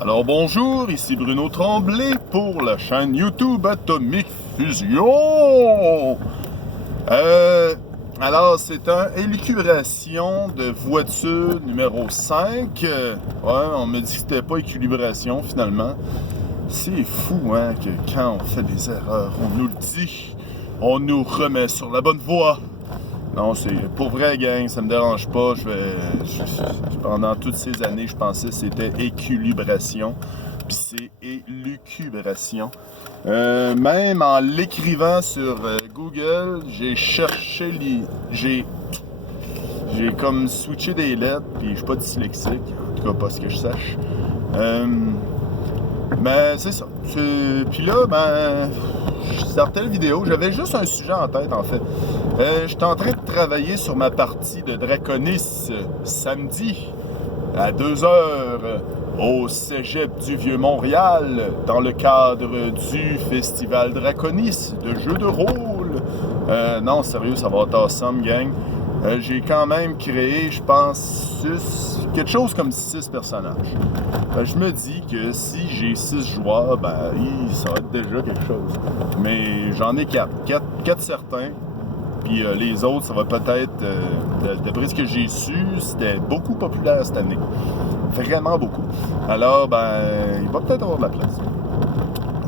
Alors bonjour, ici Bruno Tremblay pour la chaîne YouTube Atomic Fusion. Alors c'est un élucubration de voiture numéro 5. On me dit que c'était pas équilibration finalement. C'est fou hein, que quand on fait des erreurs, on nous le dit. On nous remet sur la bonne voie. Non, c'est pour vrai, gang, ça me dérange pas. Pendant toutes ces années, je pensais que c'était équilibration, puis c'est élucubration. Même en l'écrivant sur Google, j'ai cherché j'ai comme switché des lettres, puis je suis pas dyslexique, en tout cas pas ce que je sache. Mais c'est ça. Puis là, je sortais la vidéo, j'avais juste un sujet en tête en fait. J'étais en train de travailler sur ma partie de Draconis samedi à 2h au Cégep du Vieux-Montréal dans le cadre du Festival Draconis de jeux de rôle. Non, sérieux, ça va être awesome, gang. J'ai quand même créé, je pense, quelque chose comme 6 personnages. Je me dis que si j'ai 6 joueurs, ça va être déjà quelque chose. Mais j'en ai 4. 4 certains. Puis les autres, ça va peut-être, d'après ce que j'ai su, c'était beaucoup populaire cette année. Vraiment beaucoup. Alors, il va peut-être avoir de la place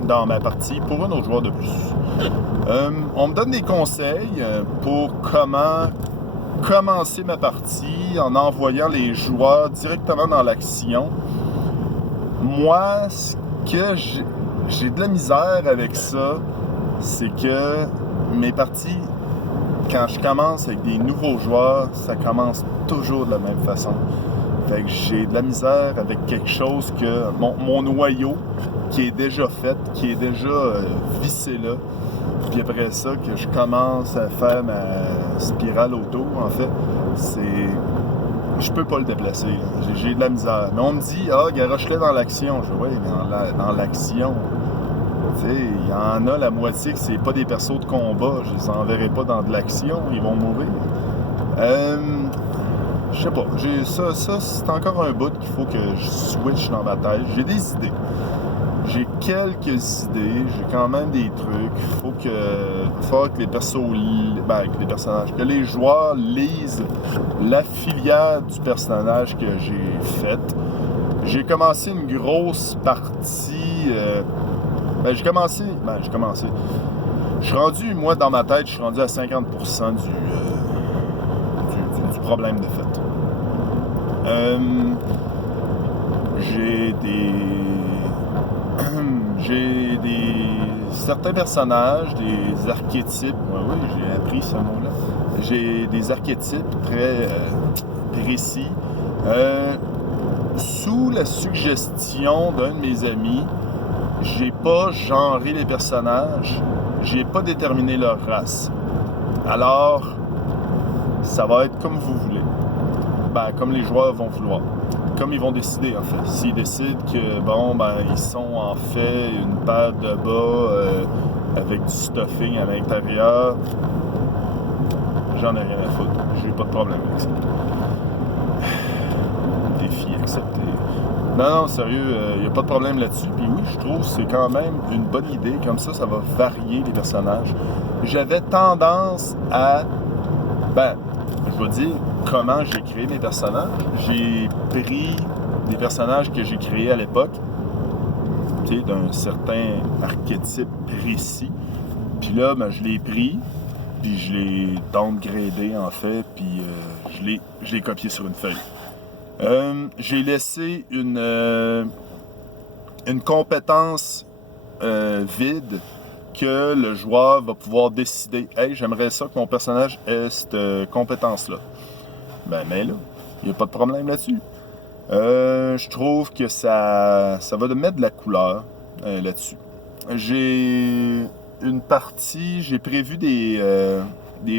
dans ma partie pour un autre joueur de plus. On me donne des conseils pour comment commencer ma partie en envoyant les joueurs directement dans l'action. Moi, ce que j'ai de la misère avec ça, c'est que mes parties, quand je commence avec des nouveaux joueurs, ça commence toujours de la même façon. Fait que j'ai de la misère avec quelque chose que mon noyau qui est déjà fait, qui est déjà vissé là. Puis après ça, que je commence à faire ma spirale autour, en fait, je peux pas le déplacer. J'ai de la misère. Mais on me dit, garoche-le dans l'action. Je dis, oui, dans l'action. Tu sais, il y en a la moitié que c'est pas des persos de combat. Je les enverrai pas dans de l'action. Ils vont mourir. Je sais pas. Ça, c'est encore un bout qu'il faut que je switch dans ma tête. J'ai des idées. J'ai quelques idées, j'ai quand même des trucs. Il faut que les personnages, que les joueurs lisent la filière du personnage que j'ai faite. J'ai commencé une grosse partie. J'ai commencé. Je suis rendu, moi, dans ma tête, je suis rendu à 50% du problème de fait. J'ai certains personnages, des archétypes. Oui, j'ai appris ce mot-là. J'ai des archétypes très précis. Sous la suggestion d'un de mes amis, j'ai pas genré les personnages, j'ai pas déterminé leur race. Alors, ça va être comme vous voulez. Comme les joueurs vont vouloir. Comme ils vont décider, en fait. S'ils décident que, ils sont en fait une paire de bas avec du stuffing à l'intérieur, j'en ai rien à foutre. J'ai pas de problème avec ça. Défi accepté. Non, sérieux, il n'y a pas de problème là-dessus. Puis oui, je trouve que c'est quand même une bonne idée. Comme ça va varier les personnages. J'avais tendance à... je vais dire comment j'ai créé mes personnages. J'ai pris des personnages que j'ai créés à l'époque, tu sais, d'un certain archétype précis. Puis là, je l'ai pris, puis je l'ai downgradé en fait, puis je l'ai copié sur une feuille. J'ai laissé une compétence vide que le joueur va pouvoir décider. Hey, j'aimerais ça que mon personnage ait cette compétence-là. Mais là, il n'y a pas de problème là-dessus. Je trouve que ça va de mettre de la couleur là-dessus. J'ai une partie, j'ai prévu des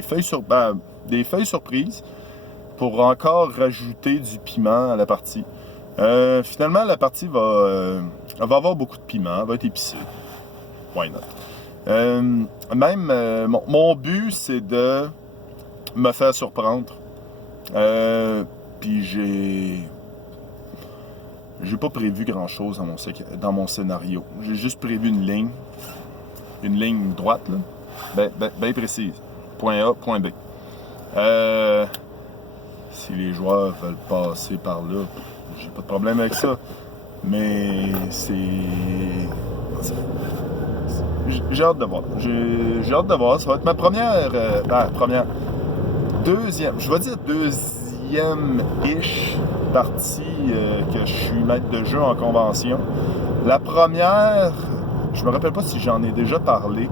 feuilles des feuilles surprises pour encore rajouter du piment à la partie. Finalement, la partie va avoir beaucoup de piment, elle va être épicée. Why not? Mon but, c'est de me faire surprendre. Puis j'ai pas prévu grand-chose dans mon scénario. J'ai juste prévu une ligne droite, là, bien précise. Point A, point B. Si les joueurs veulent passer par là, j'ai pas de problème avec ça. Mais j'ai hâte de voir. J'ai hâte de voir. Ça va être ma deuxième, je vais dire deuxième-ish partie que je suis maître de jeu en convention. La première, je me rappelle pas si j'en ai déjà parlé.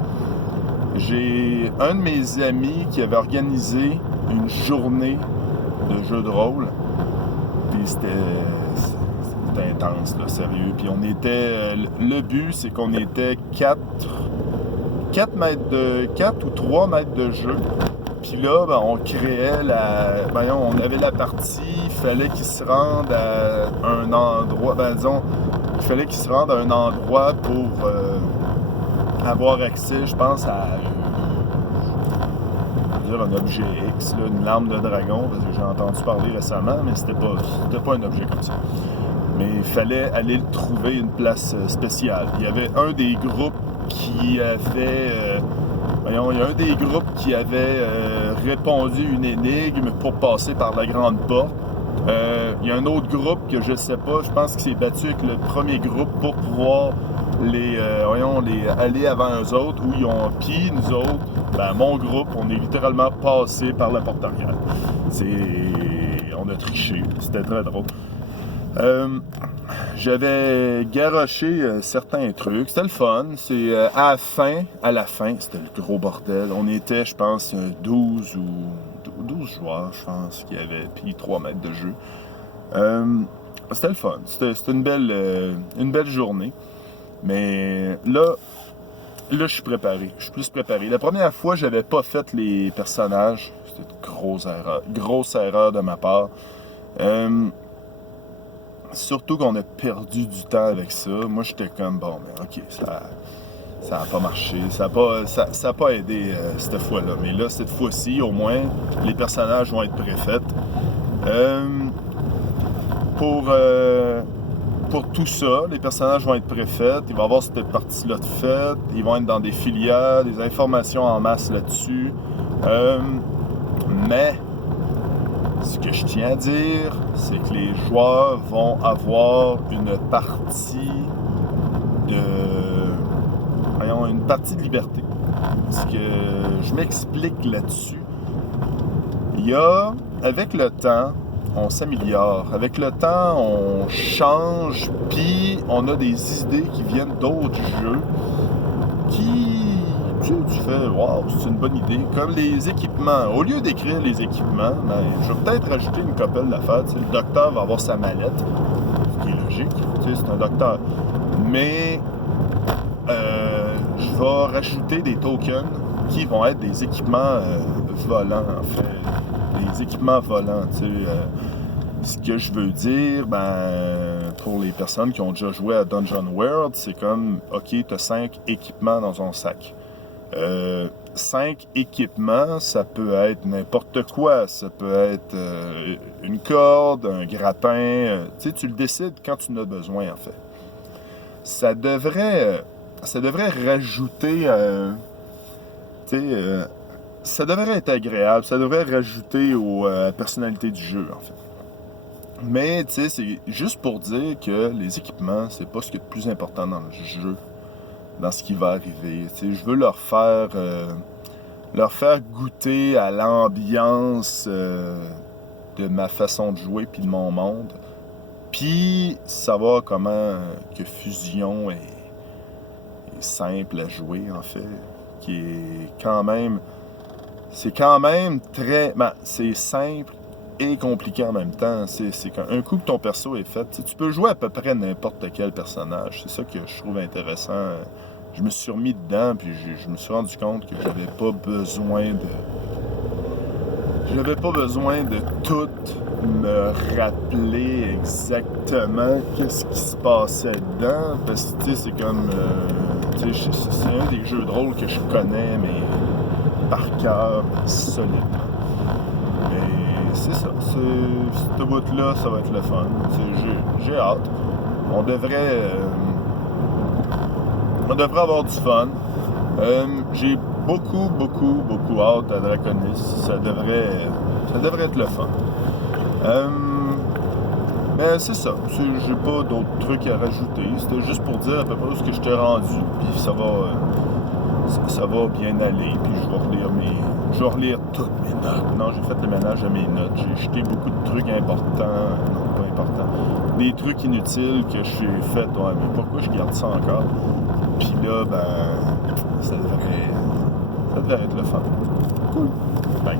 J'ai un de mes amis qui avait organisé une journée de jeu de rôle. Puis c'était intense, là, sérieux. Puis on était... Le but, c'est qu'on était 4 ou 3 maîtres de jeu. Puis là, on créait on avait la partie, il fallait qu'ils se rendent à un endroit... il fallait qu'ils se rendent à un endroit pour avoir accès, je pense, à un objet X, là, une lame de dragon, parce que j'ai entendu parler récemment, mais c'était pas un objet comme ça. Mais il fallait aller le trouver une place spéciale. Il y avait un des groupes qui avait... il y a un des groupes qui avait répondu une énigme pour passer par la grande porte. Il y a un autre groupe que je sais pas, je pense qu'il s'est battu avec le premier groupe pour pouvoir aller avant eux autres, où ils ont... Puis nous autres, mon groupe, on est littéralement passé par la porte arrière. On a triché, c'était très drôle. J'avais garoché certains trucs, c'était le fun. C'est à la fin, c'était le gros bordel. On était, je pense, 12 joueurs, je pense, qu'il y avait, puis 3 mètres de jeu. C'était le fun, c'était une belle journée. Mais là, je suis préparé. Je suis plus préparé. La première fois, j'avais pas fait les personnages. C'était une grosse erreur de ma part. Surtout qu'on a perdu du temps avec ça. Moi, j'étais comme, ok, ça a pas marché. Ça a pas aidé cette fois-là. Mais là, cette fois-ci, au moins, les personnages vont être préfaits. Pour tout ça, les personnages vont être préfaits, il va y avoir cette partie-là de faite, ils vont être dans des filières, des informations en masse là-dessus. Mais, ce que je tiens à dire, c'est que les joueurs vont avoir une partie de liberté. Parce que je m'explique là-dessus. Avec le temps, on s'améliore. Avec le temps, on change, puis on a des idées qui viennent d'autres jeux qui, tu fais, wow, c'est une bonne idée. Comme les équipements. Au lieu d'écrire les équipements, je vais peut-être rajouter une couple d'affaires. Le docteur va avoir sa mallette, ce qui est logique, c'est un docteur. Mais je vais rajouter des tokens qui vont être des équipements volants, en fait. Des équipements volants, ce que je veux dire, pour les personnes qui ont déjà joué à Dungeon World, c'est comme, ok, tu as 5 équipements dans ton sac. 5 équipements, ça peut être n'importe quoi. Ça peut être une corde, un grappin. Tu le décides quand tu en as besoin, en fait. Ça devrait rajouter... ça devrait être agréable, ça devrait rajouter à la personnalité du jeu, en fait. Mais, c'est juste pour dire que les équipements, c'est pas ce qui est le plus important dans le jeu, dans ce qui va arriver. Je veux leur faire goûter à l'ambiance de ma façon de jouer puis de mon monde. Puis, savoir comment que Fusion est simple à jouer, en fait, qui est quand même... C'est quand même très... c'est simple et compliqué en même temps. C'est qu'un coup que ton perso est fait, tu peux jouer à peu près n'importe quel personnage. C'est ça que je trouve intéressant. Je me suis remis dedans, puis je me suis rendu compte que j'avais pas besoin de tout me rappeler exactement qu'est-ce qui se passait dedans, parce que c'est comme... c'est un des jeux de rôle que je connais, mais par cœur, solidement. Mais c'est ça. Ce bout-là, ça va être le fun. J'ai hâte. on devrait avoir du fun. J'ai beaucoup hâte à Draconis. Ça devrait être le fun. Mais c'est ça. J'ai pas d'autres trucs à rajouter. C'était juste pour dire à peu près où ce que je t'ai rendu. Puis ça va bien aller. Puis je vais relire toutes mes notes. Non, j'ai fait le ménage à mes notes. J'ai jeté beaucoup de trucs importants. Non, pas importants. Des trucs inutiles que j'ai fait. Ouais, mais pourquoi je garde ça encore? Puis là, ça devrait être le fun. Cool. Bye.